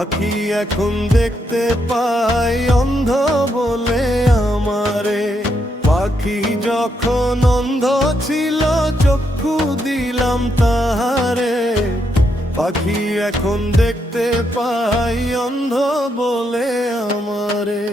পাখি এখন দেখতে পাই অন্ধ বলে আমারে। পাখি যখন অন্ধ ছিল চক্ষু দিলাম তাহারে। পাখি এখন দেখতে পাই অন্ধ বলে আমারে।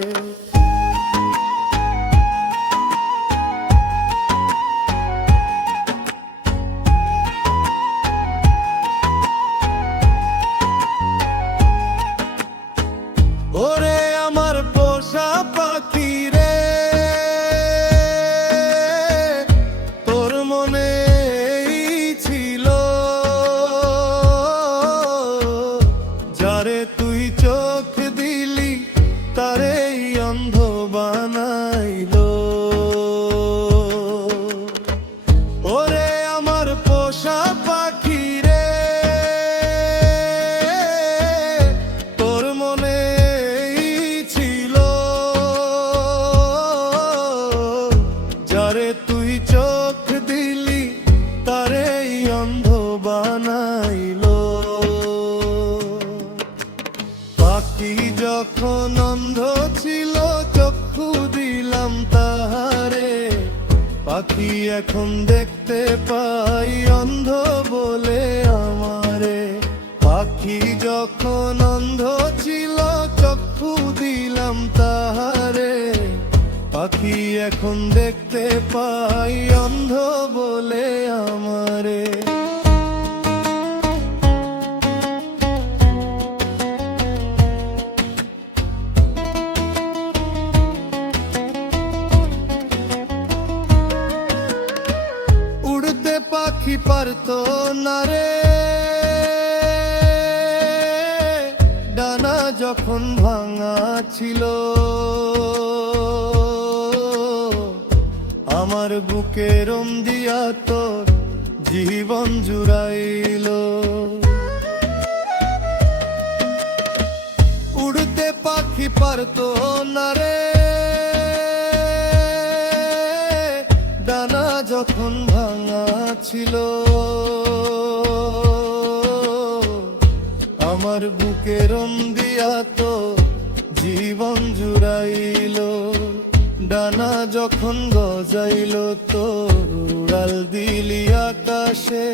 ওরে আমার পোষা পাখি রে, তোর মনে ছিল যারে তুই চোখ দিলি তারে অন্ধ বানাইলো। ওরে আমার পোষা পাখি রে, তোর মনে যারে তুই চোখ দিলি তারে অন্ধ বানাইলো। পাখি যখন অন্ধ ছিল চক্ষু দিলাম তাহারে। পাখি এখন দেখতে পাই অন্ধ বলে আমারে। পাখি যখন অন্ধ ছিল চক্ষু দিলাম তাহারে। পাখি এখন দেখতে পাই অন্ধ বলে আমারে। উড়তে পাখি পারতো না রে, ডানা যখন ভাঙা ছিল। আমার বুকে রম দিয়া তোর জীবন জুড়াইল। উড়তে পাখি পারতো না রে, ডানা যখন ভাঙা ছিল। আমার বুকে রম দিয়া তোর জীবন জুড়াইল। ডানা যখন গজাইল তোর উড়াল দিলি আকাশে।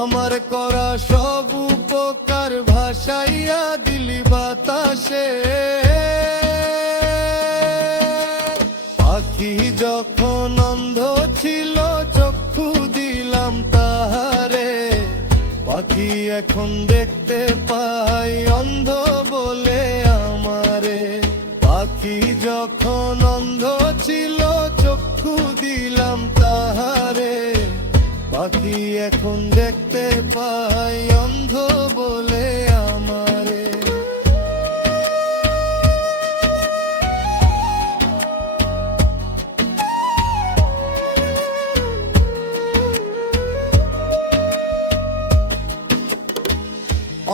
আমার করা সব উপকার ভাসাইয়া দিলি বাতাসে। পাখি যখন অন্ধ ছিল চক্ষু দিলাম তাহারে। পাখি এখন দেখতে পাই অন্ধ বলে আমারে। পাখি যখন অন্ধ ছিল চক্ষু দিলাম তাহারে। পাখি এখন দেখতে পাই অন্ধ বলে আমারে।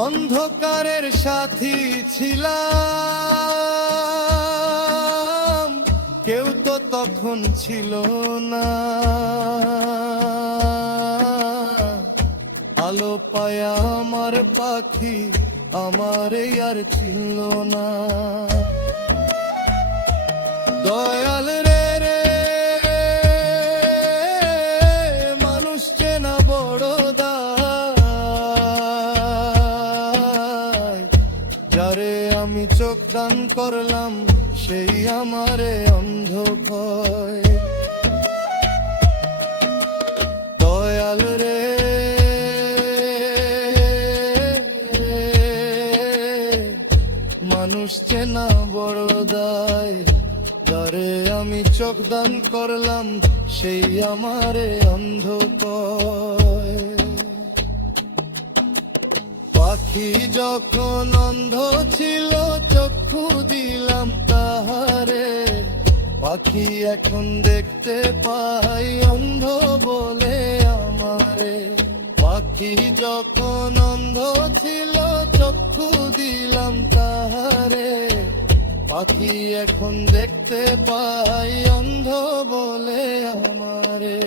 অন্ধকারের সাথী ছিলাম, কেউ তো তখন ছিল না। আলো পায়া আমার পাখি আমারে আর চিনল না। দয়াল রে রে, মানুষ চেনা বড় দায়। যারে আমি চোখ দান করলাম সেই আমারে অন্ধ কয়। দয়াল রে, মানুষ চেনা বড় দায়। যারে আমি চোখ দান করলাম সেই আমারে অন্ধ কয়। পাখি যখন অন্ধ ছিল চক্ষু দিলাম তাহারে। পাখি এখন দেখতে পাই অন্ধ বলে আমারে। পাখি যখন অন্ধ ছিল চক্ষু দিলাম তাহারে। পাখি এখন দেখতে পাই অন্ধ বলে আমারে।